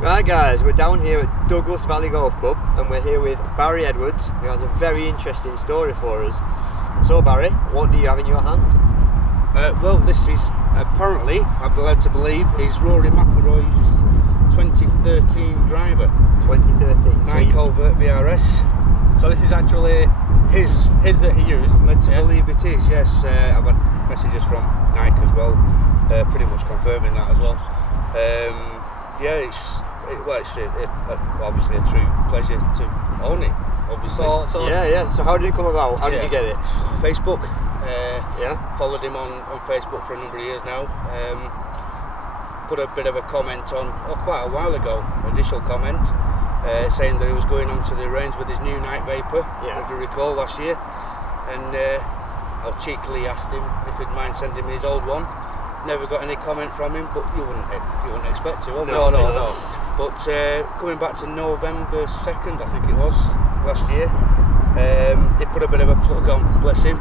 Right guys, we're down here at Douglas Valley Golf Club and we're here with Barry Edwards, who has a very interesting story for us. So Barry, what do you have in your hand? Well, this is apparently, I've been led to believe, is Rory Mcilroy's 2013 driver. 2013? Nike Covert VRS. So this is actually his that he used? Led to believe it is, yes. I've had messages from Nike as well, pretty much confirming that as well. Yeah, it's obviously a true pleasure to own it, obviously. So yeah. So how did it come about? How did you get it? Facebook. Followed him on Facebook for a number of years now. Put a bit of a comment on quite a while ago, initial comment, saying that he was going on to the range with his new Night Vapor, if you recall, last year. And I cheekily asked him if he'd mind sending me his old one. Never got any comment from him, but you wouldn't expect to, obviously. No. But coming back to November 2nd, I think it was, last year, he put a bit of a plug on, bless him,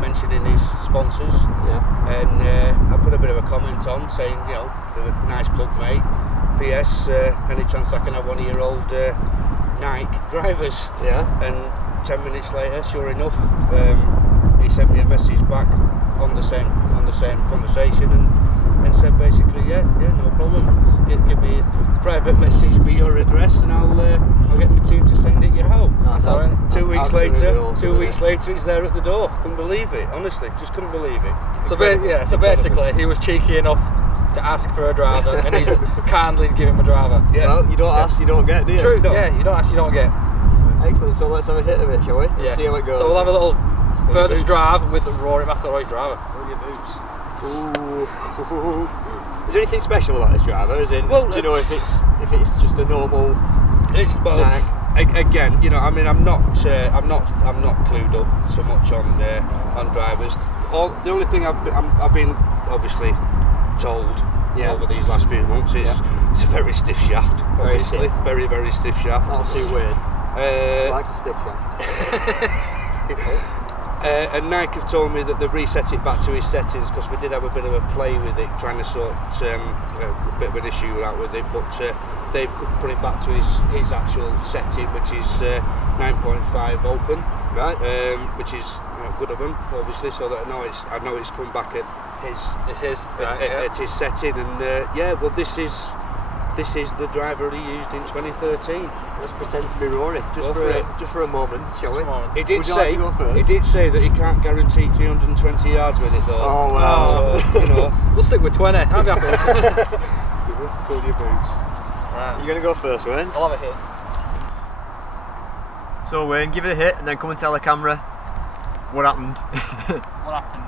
mentioning his sponsors, and I put a bit of a comment on saying, you know, they were a nice plug, mate. P.S. Any chance I can have one of your old Nike drivers? And 10 minutes later, sure enough, he sent me a message back on the same conversation and said basically, yeah, no problem. Give me a private message with your address, and I'll get my team to send it your home. That's all right. Two weeks later, it's there at the door. Couldn't believe it. Honestly, just couldn't believe it. So basically, he was cheeky enough to ask for a driver, and he's kindly given him a driver. Yeah. Well, you don't ask, you don't get, do you? True. No. Yeah, you don't ask, you don't get. Excellent. So let's have a hit of it, shall we? Yeah. See how it goes. So we'll have a little furthest drive with Rory Mcilroy's driver. All your boots. Ooh. Is there anything special about this driver? As in, do you know if it's just a normal? It's both. Again, you know, I mean, I'm not clued up so much on drivers. The only thing I've been obviously told over these last few months is it's a very stiff shaft. Obviously, very stiff shaft. That's too weird. Likes a stiff shaft. And Nike have told me that they've reset it back to his settings, because we did have a bit of a play with it, trying to sort a bit of an issue out with it, but they've put it back to his actual setting, which is 9.5 open, right? Which is good of them, obviously, so that I know it's come back at his setting, and well, this is the driver he used in 2013. Let's pretend to be Rory, just for a moment, shall we? He did say that he can't guarantee 320 yards with it, though. Oh wow! So, you know, we'll stick with 20. I'm happy with it. Fill your boots. Right. You're gonna go first, Wayne. I'll have a hit. So Wayne, give it a hit, and then come and tell the camera what happened. What happened?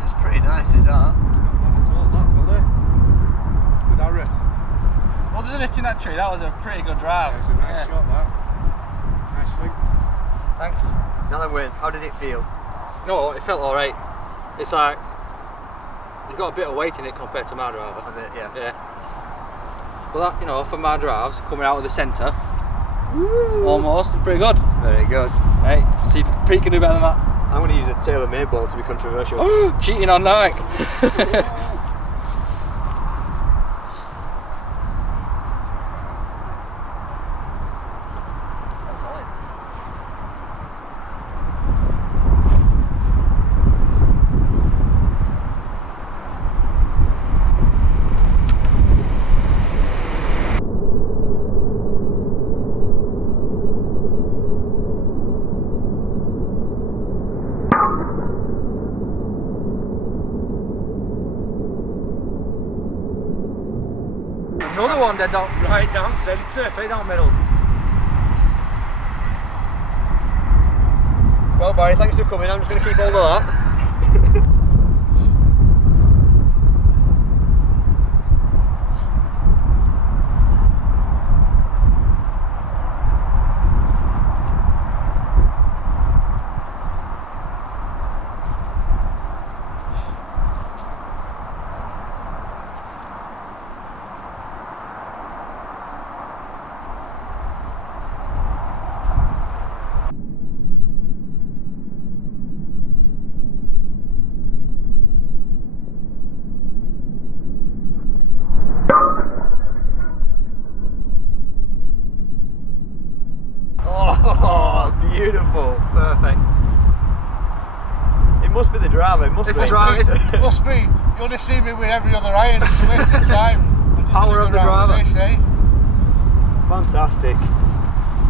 That's pretty nice, is that? Good arrow. Other than hitting that tree, that was a pretty good drive. It was a nice shot, that. Nice swing. Thanks. Now then, Wayne, how did it feel? No, it felt alright. It's like, it's got a bit of weight in it compared to my driver. Has it? Yeah. Yeah. But that, you know, for my drives, coming out of the centre, almost, pretty good. Very good. Hey, see if Pete can do better than that. I'm going to use a tailor-made ball to be controversial. Cheating on Nike. Another one dead down. Right down centre. Straight down middle. Well, Barry, thanks for coming. I'm just going to keep hold of that. Beautiful. Perfect. It must be the driver. It must It's be. the driver. It must be. You only see me with every other iron. It's a waste of time. I'm just Power gonna of go the round driver. with This, eh? Fantastic.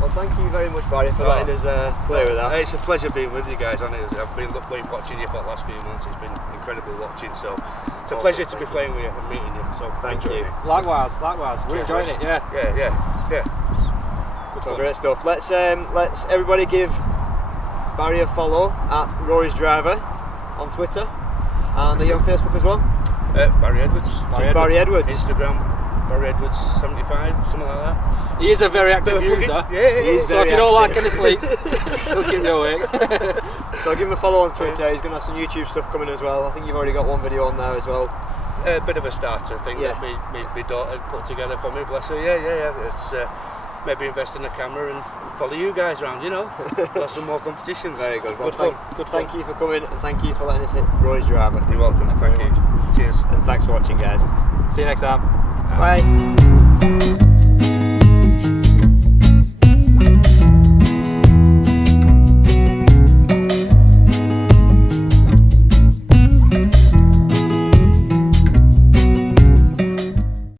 Well, thank you very much, Barry, for letting us play with that. It's a pleasure being with you guys. I've been watching you for the last few months. It's been incredible watching. So it's a pleasure to be playing with you and meeting you. So Thank enjoy you. it. Likewise. We're enjoying it. Yeah. Yeah. So great stuff. Let's everybody give Barry a follow at Rory's Driver on Twitter, and are you on Facebook as well? Barry Edwards. Barry Edwards. Instagram. Barry Edwards 75, something like that. He is a very active Bit of user. plug-in. Yeah. He is So if very you don't like active. any sleep, he'll keep you awake. So give him a follow on Twitter. He's going to have some YouTube stuff coming as well. I think you've already got one video on there as well. A bit of a starter thing Yeah. that my daughter put together for me, bless her. Yeah. It's maybe invest in a camera and follow you guys around, you know. Got some more competitions. Very good. Well, Good fun. Thank you for coming, and thank you for letting us hit Rory's Driver. You're welcome. Thank you. Cheers. And thanks for watching, guys. See you next time. Bye.